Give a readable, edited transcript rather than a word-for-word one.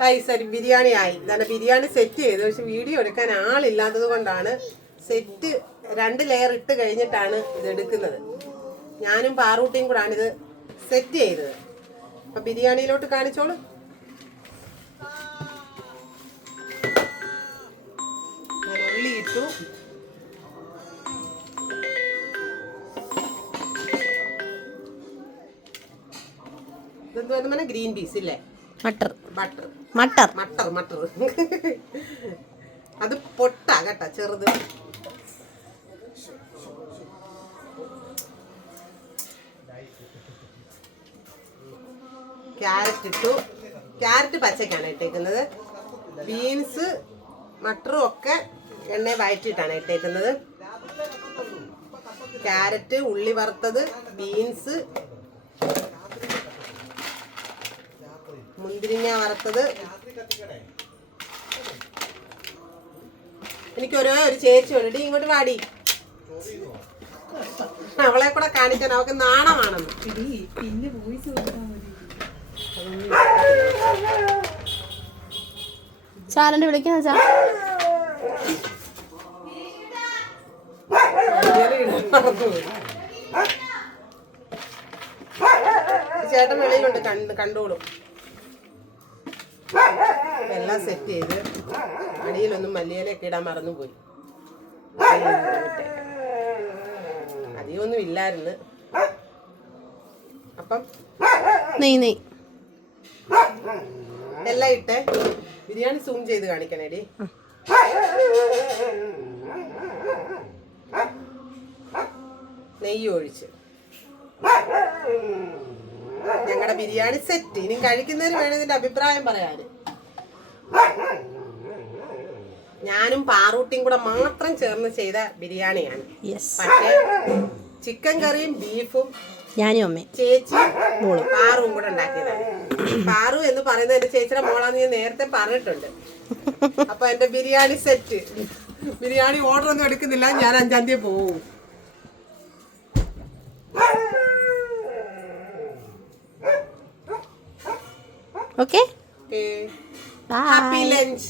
കൈസരി ബിരിയാണി ആയി. ഇതാണ് ബിരിയാണി സെറ്റ് ചെയ്ത്. പക്ഷെ വീഡിയോ എടുക്കാൻ ആളില്ലാത്തത് കൊണ്ടാണ് സെറ്റ് 2 ലെയർ ഇട്ട് കഴിഞ്ഞിട്ടാണ് ഇത് എടുക്കുന്നത്. ഞാനും പാറൂട്ടിയും കൂടാണ് ഇത് സെറ്റ് ചെയ്തത്. അപ്പൊ ബിരിയാണിയിലോട്ട് കാണിച്ചോളൂ. ഞാൻ ഉള്ളി ഇട്ടു. ഇതെന്തുവാ ഗ്രീൻ പീസ് ഇല്ലേ? മട്ടർ ബട്ടർ മട്ടർ മട്ടർ മട്ടർ അത് പൊട്ടാ കേട്ടാ, ചെറുത്. ക്യാരറ്റ് ഇട്ടു. ക്യാരറ്റ് പച്ചക്കാണ് ഇട്ടേക്കുന്നത്. ബീൻസ് മട്ടറും ഒക്കെ എണ്ണ വഴറ്റിയിട്ടാണ് ഇട്ടേക്കുന്നത്. ക്യാരറ്റ്, ഉള്ളി വറുത്തത്, ബീൻസ്, മുന്തിരിങ്ങ വറുത്തത്. എനിക്ക് ഒരു ചേച്ചി ഉണ്ട്, ഇങ്ങോട്ട് വാടി, അവളെ കൂടെ കാണിക്കാൻ അവൾക്ക് നാണമാണെന്ന്. ചാലന്റെ വിളിക്കുന്ന ചേട്ടൻ വെളിയിലുണ്ട്, കണ്ടോളും. എല്ലാം സെറ്റ് ചെയ്ത് അടിയിലൊന്നും മല്ലിയിലൊക്കെ ഇടാൻ മറന്നുപോയി. അധികമൊന്നും ഇല്ലായിരുന്നു. അപ്പം നെയ് എല്ലാം ഇട്ടേ. ബിരിയാണി സൂം ചെയ്ത് കാണിക്കണേടി. നെയ്യ് ഒഴിച്ച് ഞങ്ങളുടെ ബിരിയാണി സെറ്റ്. ഇനി കഴിക്കുന്നതിന് വേണം ഇതിന്റെ അഭിപ്രായം പറയാന്. ഞാനും പാറൂട്ടിയും കൂടെ മാത്രം ചേർന്ന് ചെയ്ത ബിരിയാണിയാണ്. പക്ഷേ ചിക്കൻ കറിയും ബീഫും ഞാനും അമ്മ ചേച്ചി പാറുവും കൂടെ ഉണ്ടാക്കിയതാണ്. പാറു എന്ന് പറയുന്നത് എന്റെ ചേച്ചിയുടെ മോളാന്ന് ഞാൻ നേരത്തെ പറഞ്ഞിട്ടുണ്ട്. അപ്പൊ എന്റെ ബിരിയാണി സെറ്റ്. ബിരിയാണി ഓർഡർ ഒന്നും എടുക്കുന്നില്ല, ഞാൻ 5-ാം തീയതി പോവും. Okay, happy lunch.